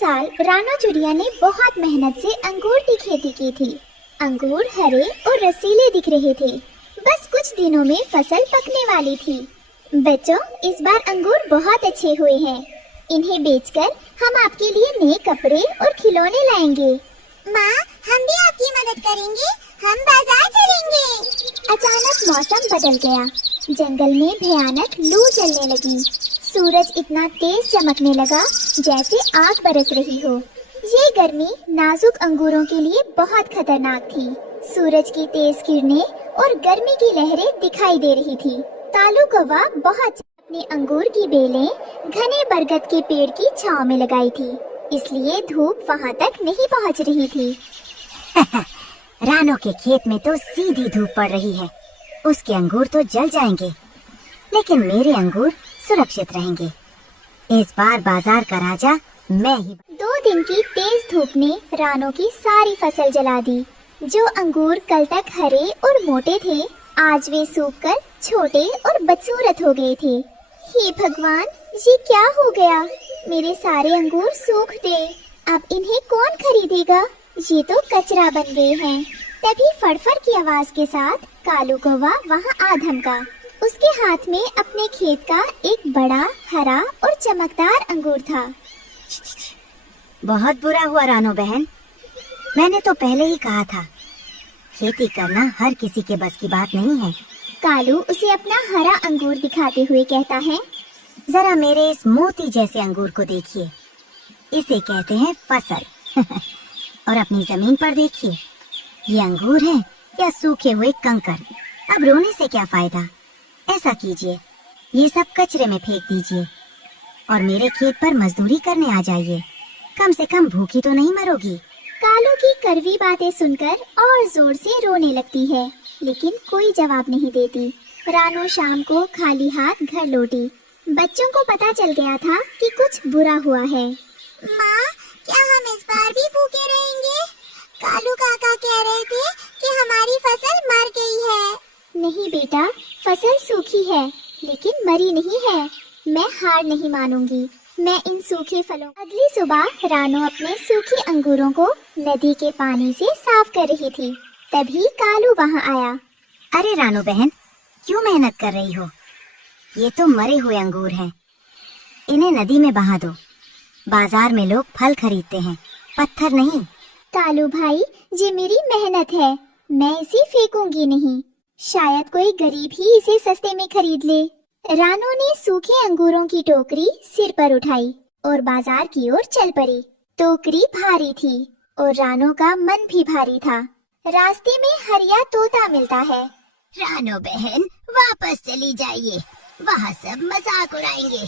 साल राणा चिड़िया ने बहुत मेहनत से अंगूर की खेती की थी। अंगूर हरे और रसीले दिख रहे थे। बस कुछ दिनों में फसल पकने वाली थी। बच्चों, इस बार अंगूर बहुत अच्छे हुए हैं। इन्हें बेचकर हम आपके लिए नए कपड़े और खिलौने लाएंगे। माँ, हम भी आपकी मदद करेंगे। हम बाजार चलेंगे। अचानक मौसम बदल गया। जंगल में भयानक लू चलने लगी। सूरज इतना तेज चमकने लगा जैसे आग बरस रही हो। ये गर्मी नाजुक अंगूरों के लिए बहुत खतरनाक थी। सूरज की तेज किरणें और गर्मी की लहरें दिखाई दे रही थी। कालू कौवा बहुत अपने अंगूर की बेलें घने बरगद के पेड़ की छांव में लगाई थी, इसलिए धूप वहाँ तक नहीं पहुँच रही थी। रानो के खेत में तो सीधी धूप पड़ रही है। उसके अंगूर तो जल जाएंगे, लेकिन मेरे अंगूर सुरक्षित रहेंगे। इस बार बाजार का राजा मैं ही। 2 दिन की तेज धूप ने रानो की सारी फसल जला दी। जो अंगूर कल तक हरे और मोटे थे, आज वे सूखकर छोटे और बदसूरत हो गए थे। हे भगवान, ये क्या हो गया? मेरे सारे अंगूर सूख गए। अब इन्हें कौन खरीदेगा? ये तो कचरा बन गए हैं। तभी फड़फड़ की आवाज के साथ कालू कौवा वहाँ आ धमका। उसके हाथ में अपने खेत का एक बड़ा हरा और चमकदार अंगूर था। बहुत बुरा हुआ रानो बहन, मैंने तो पहले ही कहा था, खेती करना हर किसी के बस की बात नहीं है। कालू उसे अपना हरा अंगूर दिखाते हुए कहता है, जरा मेरे इस मोती जैसे अंगूर को देखिए, इसे कहते हैं फसल। और अपनी जमीन पर देखिए, ये अंगूर है या सूखे हुए कंकर। अब रोने से क्या फायदा? ऐसा कीजिए, ये सब कचरे में फेंक दीजिए और मेरे खेत पर मजदूरी करने आ जाइए। कम से कम भूखी तो नहीं मरोगी। कालू की कड़वी बातें सुनकर और जोर से रोने लगती है, लेकिन कोई जवाब नहीं देती। रानो शाम को खाली हाथ घर लौटी। बच्चों को पता चल गया था कि कुछ बुरा हुआ है। माँ, क्या हम इस बार भी भूखे रहेंगे? कालू काका कह रहे थे कि हमारी फसल मर गई है। नहीं बेटा, फसल सूखी है लेकिन मरी नहीं है। मैं हार नहीं मानूंगी। मैं इन सूखे फलों। अगली सुबह रानो अपने सूखे अंगूरों को नदी के पानी से साफ कर रही थी। तभी कालू वहाँ आया। अरे रानो बहन, क्यों मेहनत कर रही हो? ये तो मरे हुए अंगूर हैं। इन्हें नदी में बहा दो। बाजार में लोग फल खरीदते हैं, पत्थर नहीं। कालू भाई, ये मेरी मेहनत है, मैं इसे फेंकूंगी नहीं। शायद कोई गरीब ही इसे सस्ते में खरीद ले। रानो ने सूखे अंगूरों की टोकरी सिर पर उठाई और बाजार की ओर चल पड़ी। टोकरी भारी थी और रानो का मन भी भारी था। रास्ते में हरिया तोता मिलता है। रानो बहन, वापस चली जाइए, वहाँ सब मजाक उड़ाएंगे।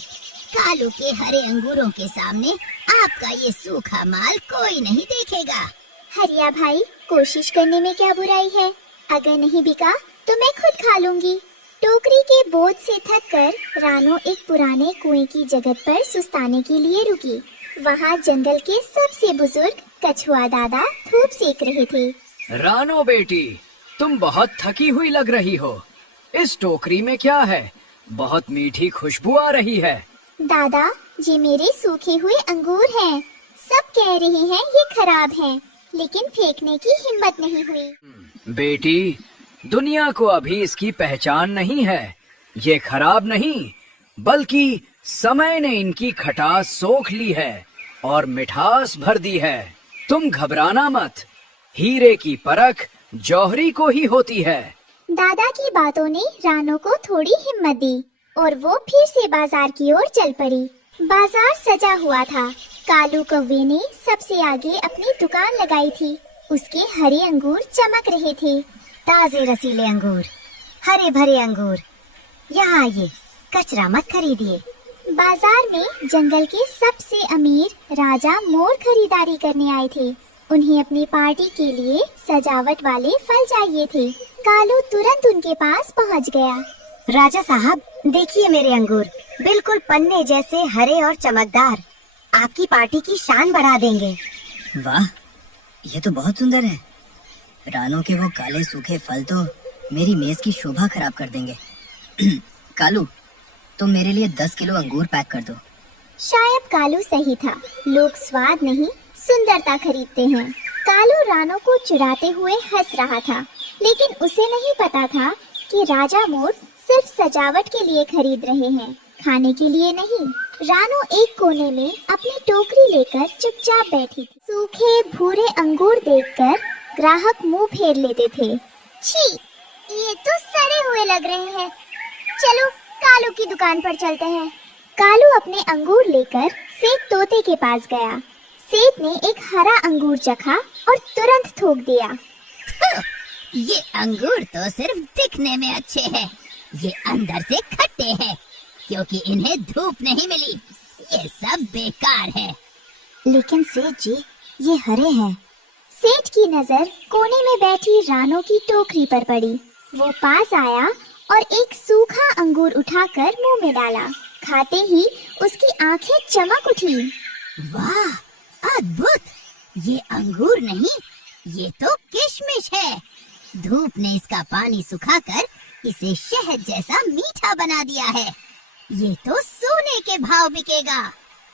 कालू के हरे अंगूरों के सामने आपका ये सूखा माल कोई नहीं देखेगा। हरिया भाई, कोशिश करने में क्या बुराई है? अगर नहीं बिका तो मैं खुद खा लूंगी। टोकरी के बोझ से थककर रानो एक पुराने कुएं की जगह पर सुस्ताने के लिए रुकी। वहाँ जंगल के सबसे बुजुर्ग कछुआ दादा धूप सेक रहे थे। रानो बेटी, तुम बहुत थकी हुई लग रही हो। इस टोकरी में क्या है? बहुत मीठी खुशबू आ रही है। दादा, ये मेरे सूखे हुए अंगूर हैं। सब कह रहे हैं ये खराब हैं, लेकिन फेंकने की हिम्मत नहीं हुई। बेटी, दुनिया को अभी इसकी पहचान नहीं है। ये खराब नहीं, बल्कि समय ने इनकी खटास सोख ली है और मिठास भर दी है। तुम घबराना मत, हीरे की परख जौहरी को ही होती है। दादा की बातों ने रानो को थोड़ी हिम्मत दी और वो फिर से बाजार की ओर चल पड़ी। बाजार सजा हुआ था। कालू कौवे ने सबसे आगे अपनी दुकान लगाई थी। उसके हरे अंगूर चमक रहे थे। ताजे रसीले अंगूर, हरे भरे अंगूर, यहाँ आइए, कचरा मत खरीदिए। बाजार में जंगल के सबसे अमीर राजा मोर खरीदारी करने आए थे। उन्हें अपनी पार्टी के लिए सजावट वाले फल चाहिए थे। कालू तुरंत उनके पास पहुंच गया। राजा साहब, देखिए मेरे अंगूर, बिल्कुल पन्ने जैसे हरे और चमकदार, आपकी पार्टी की शान बढ़ा देंगे। वाह, ये तो बहुत सुंदर है। रानो के वो काले सूखे फल तो मेरी मेज की शोभा खराब कर देंगे। कालू, तुम मेरे लिए 10 किलो अंगूर पैक कर दो। शायद कालू सही था, लोग स्वाद नहीं सुंदरता खरीदते हैं। कालू रानों को चुराते हुए हंस रहा था, लेकिन उसे नहीं पता था कि राजा मोर सिर्फ सजावट के लिए खरीद रहे हैं, खाने के लिए नहीं। रानो एक कोने में अपनी टोकरी लेकर चुपचाप बैठी थी। सूखे भूरे अंगूर देखकर ग्राहक मुंह फेर लेते थे। छी, ये तो सड़े हुए लग रहे हैं। चलो कालू की दुकान पर चलते हैं। कालू अपने अंगूर लेकर सेठ तोते के पास गया। सेठ ने एक हरा अंगूर चखा और तुरंत थूक दिया। ये अंगूर तो सिर्फ दिखने में अच्छे हैं, ये अंदर से खट्टे हैं, क्योंकि इन्हें धूप नहीं मिली। ये सब बेकार है। लेकिन सेठ जी, ये हरे हैं। सेठ की नजर कोने में बैठी रानो की टोकरी पर पड़ी। वो पास आया और एक सूखा अंगूर उठाकर मुंह में डाला। खाते ही उसकी आंखें चमक उठी। वाह, अद्भुत! ये अंगूर नहीं, ये तो किशमिश है। धूप ने इसका पानी सुखाकर इसे शहद जैसा मीठा बना दिया है। ये तो सोने के भाव बिकेगा।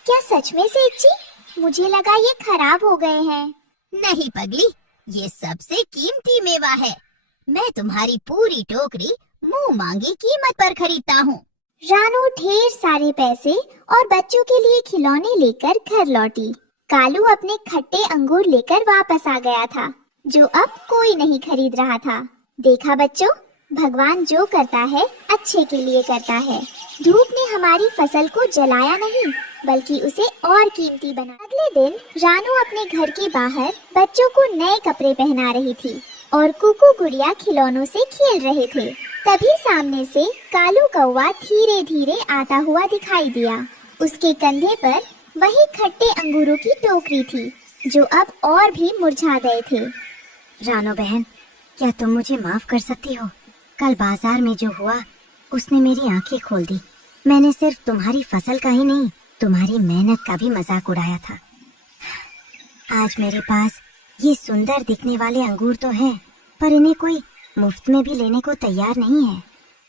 क्या सच में सेठ जी? मुझे लगा ये खराब हो गए हैं। नहीं पगली, ये सबसे कीमती मेवा है। मैं तुम्हारी पूरी टोकरी मुंह मांगी कीमत पर खरीदता हूँ। रानो ढेर सारे पैसे और बच्चों के लिए खिलौने लेकर घर लौटी। कालू अपने खट्टे अंगूर लेकर वापस आ गया था, जो अब कोई नहीं खरीद रहा था। देखा बच्चों, भगवान जो करता है अच्छे के लिए करता है। धूप ने हमारी फसल को जलाया नहीं, बल्कि उसे और कीमती बना। अगले दिन रानो अपने घर के बाहर बच्चों को नए कपड़े पहना रही थी और कुकू गुड़िया खिलौनों से खेल रहे थे। तभी सामने से कालू कौवा धीरे धीरे आता हुआ दिखाई दिया। उसके कंधे पर वही खट्टे अंगूरों की टोकरी थी, जो अब और भी मुरझा गए थे। रानो बहन, क्या तुम मुझे माफ कर सकती हो? कल बाजार में जो हुआ उसने मेरी आंखें खोल दी। मैंने सिर्फ तुम्हारी फसल का ही नहीं, तुम्हारी मेहनत का भी मजाक उड़ाया था। आज मेरे पास ये सुंदर दिखने वाले अंगूर तो हैं, पर इन्हें कोई मुफ्त में भी लेने को तैयार नहीं है।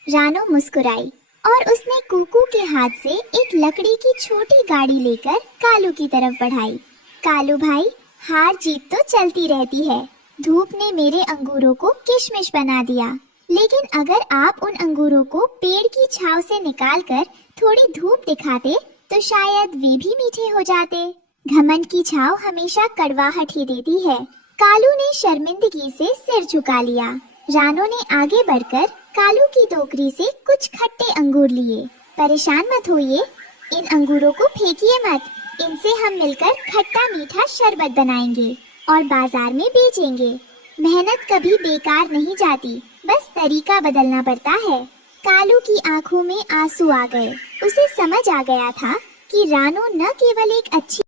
रानो मुस्कुराई और उसने कुकू के हाथ से एक लकड़ी की छोटी गाड़ी लेकर कालू की तरफ बढ़ाई। कालू भाई, हार जीत तो चलती रहती है। धूप ने मेरे अंगूरों को किशमिश बना दिया, लेकिन अगर आप उन अंगूरों को पेड़ की छांव से निकालकर थोड़ी धूप दिखाते तो शायद वे भी मीठे हो जाते। घमंड की छांव हमेशा कड़वाहट ही देती है। कालू ने शर्मिंदगी से सिर झुका लिया। रानो ने आगे बढ़कर कालू की टोकरी से कुछ खट्टे अंगूर लिए। परेशान मत होइए, इन अंगूरों को फेंकिए मत। इनसे हम मिलकर खट्टा मीठा शरबत बनाएंगे और बाजार में बेचेंगे। मेहनत कभी बेकार नहीं जाती, बस तरीका बदलना पड़ता है। कालू की आंखों में आंसू आ गए। उसे समझ आ गया था कि रानो न केवल एक अच्छी